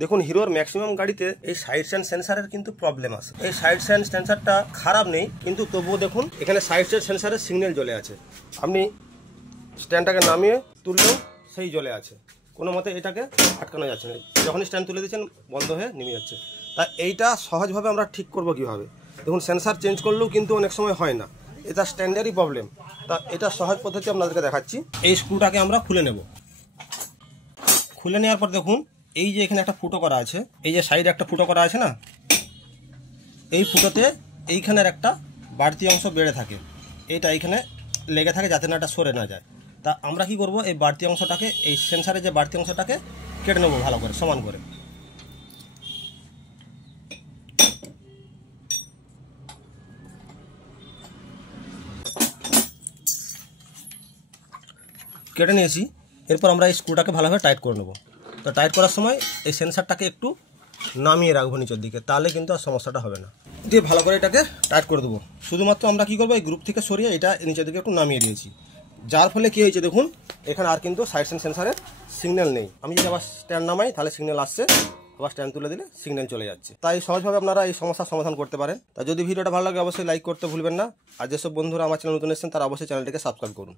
দেখুন হিরোর ম্যাক্সিমাম গাড়িতে এই সাইড স্ট্যান্ড সেন্সারের কিন্তু প্রবলেম আছে। এই সাইড স্ট্যান্ড সেন্সারটা খারাপ নেই, কিন্তু তবুও দেখুন এখানে সাইড স্ট্যান্ড সেন্সারের সিগন্যাল জ্বলে আছে। আপনি স্ট্যান্ডটাকে নামিয়ে তুললেও সেই জ্বলে আছে, কোনো মতে এটাকে আটকানো যাচ্ছে না। যখনই স্ট্যান্ড তুলে দিচ্ছেন বন্ধ হয়ে নেমে যাচ্ছে। তা এইটা সহজভাবে আমরা ঠিক করব কীভাবে? দেখুন সেন্সার চেঞ্জ করলেও কিন্তু অনেক সময় হয় না, এটা স্ট্যান্ডার্ডই প্রবলেম। তা এটা সহজ পদ্ধতি আপনাদেরকে দেখাচ্ছি। এই স্ক্রুটাকে আমরা খুলে নেব। খুলে নেওয়ার পর দেখুন এই যে এখানে একটা ফুটো করা আছে, এই যে সাইডে একটা ফুটো করা আছে না, এই ফুটোতে এইখানের একটা বাড়তি অংশ বেড়ে থাকে, এইটা এইখানে লেগে থাকে যাতে না এটা সরে না যায়। তা আমরা কি করব, এই বাড়তি অংশটাকে, এই সেন্সারের যে বাড়তি অংশটাকে কেটে নেবো ভালো করে, সমান করে। কেটে নিয়েছি। এরপর আমরা এই স্ক্রুটাকে ভালোভাবে টাইট করে নেব। তো টাইট করার সময় এই সেন্সারটাকে একটু নামিয়ে রাখবো নিচের দিকে, তাহলে কিন্তু আর সমস্যাটা হবে না। দিয়ে ভালো করে এটাকে টাইট করে দেবো। শুধুমাত্র আমরা কি করবো, এই গ্রুপ থেকে সরিয়ে এটা নিচের দিকে একটু নামিয়ে দিয়েছি, যার ফলে কি হয়েছে দেখুন এখানে আর কিন্তু সাইড স্ট্যান্ড সেন্সারের সিগন্যাল নেই। আমি যদি আবার স্ট্যান্ড নামাই তাহলে সিগন্যাল আসছে, আবার স্ট্যান্ড তুলে দিলে সিগন্যাল চলে যাচ্ছে। তাই সহজভাবে আপনারা এই সমস্যার সমাধান করতে পারেন। তা যদি ভিডিওটা ভালো লাগে অবশ্যই লাইক করতে ভুলবেন না। আর যেসব বন্ধুরা আমার চ্যানেল নতুন এসেছেন তারা অবশ্যই চ্যানেলটিকে সাবস্ক্রাইব করুন।